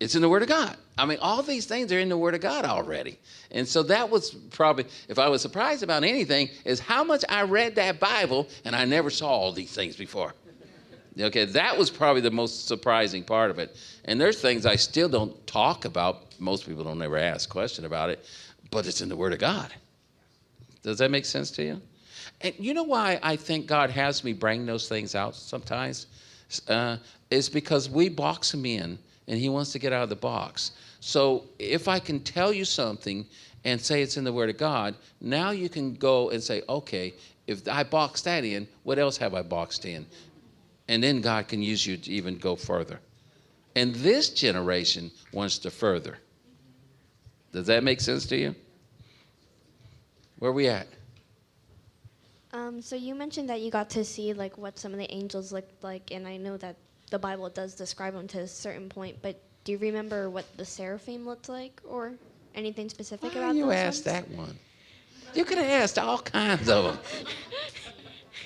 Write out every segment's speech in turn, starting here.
It's in the Word of God. I mean, all these things are in the Word of God already. And so that was probably, if I was surprised about anything, is how much I read that Bible and I never saw all these things before. Okay, that was probably the most surprising part of it. And there's things I still don't talk about. Most people don't ever ask a question about it, but it's in the Word of God. Does that make sense to you? And you know why I think God has me bring those things out sometimes? Is because we box him in, and he wants to get out of the box. So if I can tell you something and say it's in the Word of God, now you can go and say, okay, if I boxed that in, what else have I boxed in? And then God can use you to even go further. And this generation wants to further. Does that make sense to you? Where are we at? So you mentioned that you got to see like what some of the angels looked like, and I know that the Bible does describe them to a certain point, but do you remember what the seraphim looked like or anything specific about You those asked ones? that one. You could have asked all kinds of them.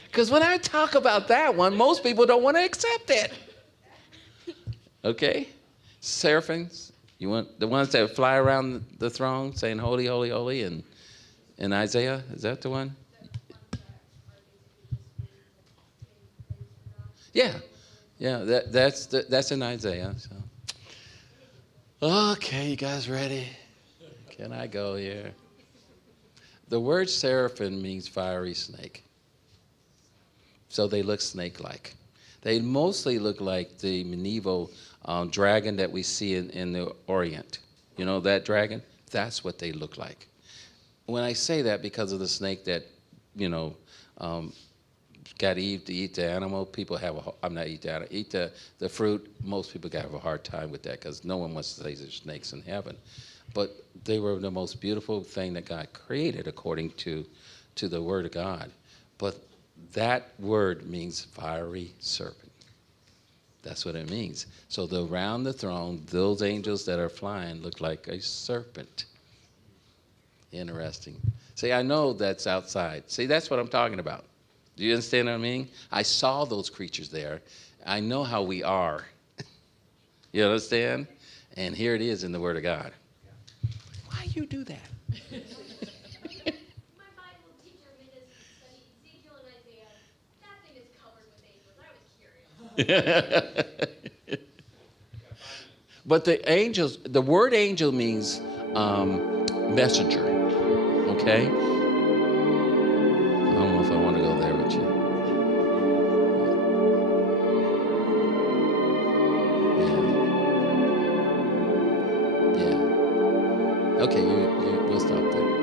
Because when I talk about that one, most people don't want to accept it. Okay? Seraphims, you want the ones that fly around the throne saying, holy, holy, holy, and Isaiah, is that the one? Yeah. Yeah, that's in Isaiah. So. Okay, you guys ready? Can I go here? The word seraphim means fiery snake. So they look snake-like. They mostly look like the medieval dragon that we see in the Orient. You know that dragon? That's what they look like. When I say that, because of the snake that, got Eve to eat the animal, people have I'm not eat the animal, eat the fruit. Most people have a hard time with that because no one wants to say there's snakes in heaven. But they were the most beautiful thing that God created according to the Word of God. But that word means fiery serpent. That's what it means. So around the throne, those angels that are flying look like a serpent. Interesting. See, I know that's outside. See, that's what I'm talking about. Do you understand what I mean? I saw those creatures there. I know how we are. You understand? And here it is in the Word of God. Why you do that? My Bible teacher made us study Ezekiel and Isaiah. That thing is covered with angels. I was curious. But the angels, the word angel means messenger. Okay? I don't know if I want to go there with you. Yeah. Yeah. Okay, we'll stop there.